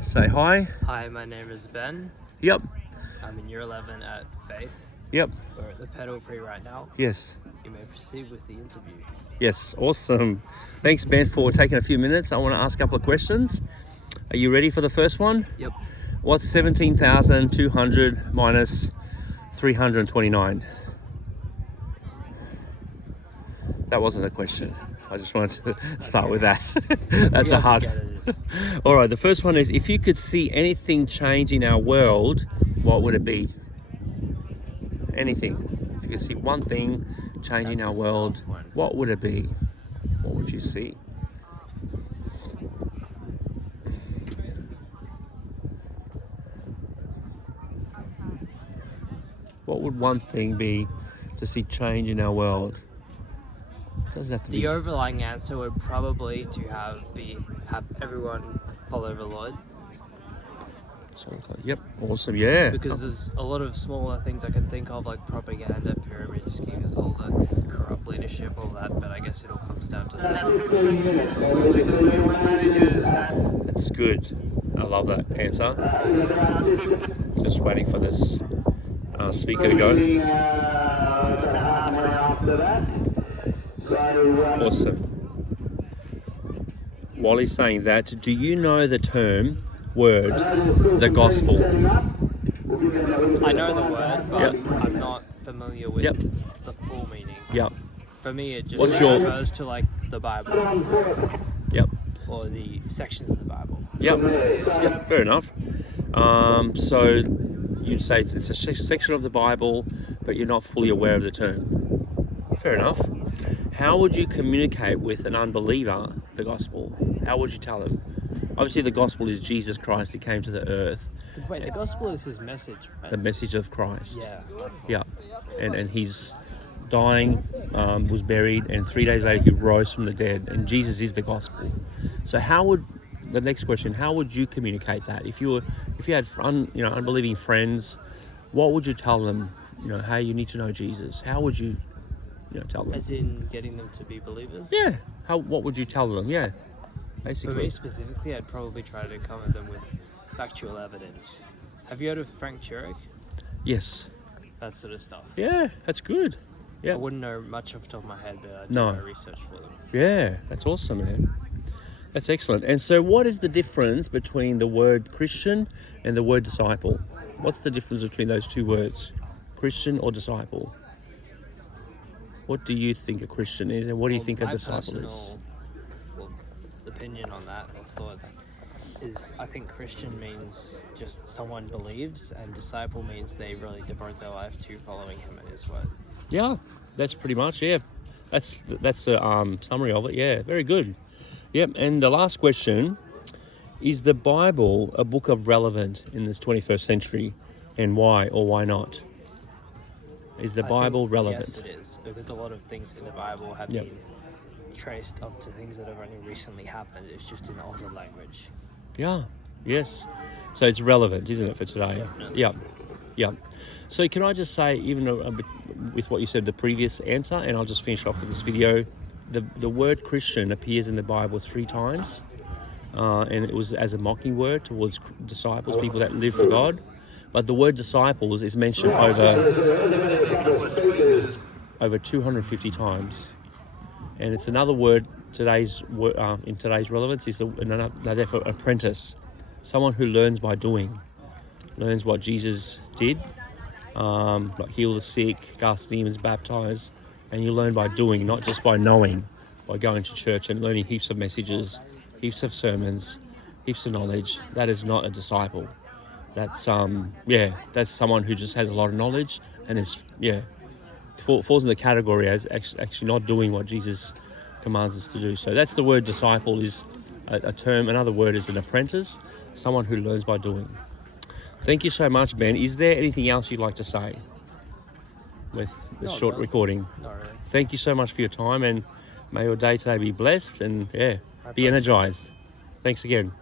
Say hi. Hi, my name is Ben. Yep. I'm in year 11 at Faith. Yep. We're at the pedal pre right now. Yes. You may proceed with the interview. Yes. Awesome. Thanks, Ben, for taking a few minutes. I want to ask a couple of questions. Are you ready for the first one? Yep. What's 17,200 minus 329? That wasn't a question. I just wanted to start with that. That's a hard. All right. The first one is, if you could see anything change in our world, what would it be? Anything. If you could see one thing changing That's our a world, tough one. what would it be? What would you see? What would one thing be to see change in our world? Doesn't have to be. The overlying answer would probably to have everyone follow the Lord, Yep. Awesome. Yeah. because there's a lot of smaller things I can think of, like propaganda, pyramid schemes, all the corrupt leadership, all that. But I guess it all comes down to that. That's good. I love that answer. Just waiting for this speaker to go. Awesome. While he's saying that, do you know the word, the gospel? I know the word, but Yep. I'm not familiar with Yep. the full meaning. Yep. For me, it just What's your- refers to like the Bible Yep. or the sections of the Bible. Yep. Yep. Fair enough. So you'd say it's a section of the Bible, but you're not fully aware of the term. Fair enough. How would you communicate with an unbeliever the gospel? How would you tell them? Obviously, the gospel is Jesus Christ. He came to the earth, Wait, the gospel is his message, right? the message of Christ. Yeah. Yeah. And he's dying, was buried, and 3 days later he rose from the dead. And Jesus is the gospel. So the next question? How would you communicate that? If you had unbelieving friends, what would you tell them? Hey, you need to know Jesus. How would you tell them? As in getting them to be believers? Yeah. What would you tell them? Yeah. For Basically. me specifically, I'd probably try to come at them with factual evidence. Have you heard of Frank Turek? Yes. That sort of stuff. Yeah. That's good. Yeah. I wouldn't know much off the top of my head, but I'd do No. my research for them. Yeah. That's awesome, man. That's excellent. And so, what is the difference between the word Christian and the word disciple? What's the difference between those two words, Christian or disciple? What do you think a Christian is, and what do you think a My disciple is? personal, opinion on that, or thoughts, is I think Christian means just someone believes, and disciple means they really devote their life to following him and his word. Yeah, that's pretty much, yeah. That's a summary of it, yeah. Very good. Yep, and the last question, is the Bible a book of relevance in this 21st century, and why or why not? Is the Bible relevant? Yes, it is, because a lot of things in the Bible have Yep. been traced up to things that have only recently happened. It's just in older language. Yeah, yes. So it's relevant, isn't it, for today? Definitely. Yeah, yeah. So can I just say, even a bit with what you said, the previous answer, and I'll just finish off with this video, the word Christian appears in the Bible 3 times, and it was as a mocking word towards disciples, people that live for God. But the word disciples is mentioned over 250 times. And it's another word in today's relevance is another for apprentice, someone who learns by doing, learns what Jesus did, like heal the sick, cast demons, baptize, and you learn by doing, not just by knowing, by going to church and learning heaps of messages, heaps of sermons, heaps of knowledge. That is not a disciple. That's that's someone who just has a lot of knowledge and is falls in the category as actually not doing what Jesus commands us to do. So that's the word disciple is a term. Another word is an apprentice, someone who learns by doing. Thank you so much, Ben. Is there anything else you'd like to say with this short recording? Not really. Thank you so much for your time, and may your day today be blessed and be pleasure. energized. Thanks again.